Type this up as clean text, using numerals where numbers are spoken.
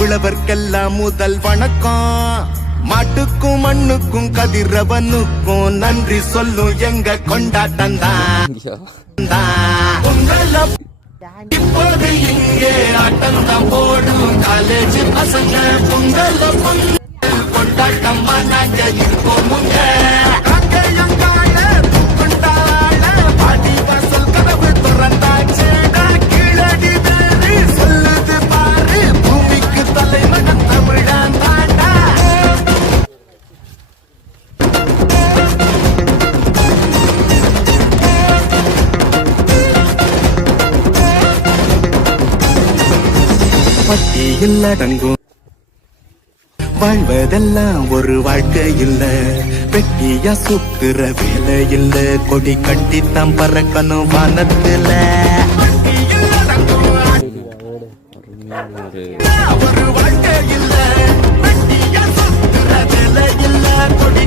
விளவர்க்கெல்லாம் முதல் வணக்கம். மாட்டுக்கும் மண்ணுக்கும் கதிரவனுக்கும் நன்றி சொல்லும் எங்க கொண்டாட்டம் தான். இப்போது இங்கே ஆட்டம் தான் போடும் காலேஜ் பசங்க. பொங்கல் கொண்டாட்டம் நாங்க இருப்போமுங்க. பட்டியில் அடங்கும் வாழ்வதெல்லாம் ஒரு வாழ்க்கை இல்ல. வெட்டியா சுத்துற வேலை இல்ல. கொடி கட்டித்தான் பறக்கணும் வானத்துல. ஒரு வாழ்க்கை இல்ல. வெட்டியா சுத்துற வேலை இல்ல. கொடி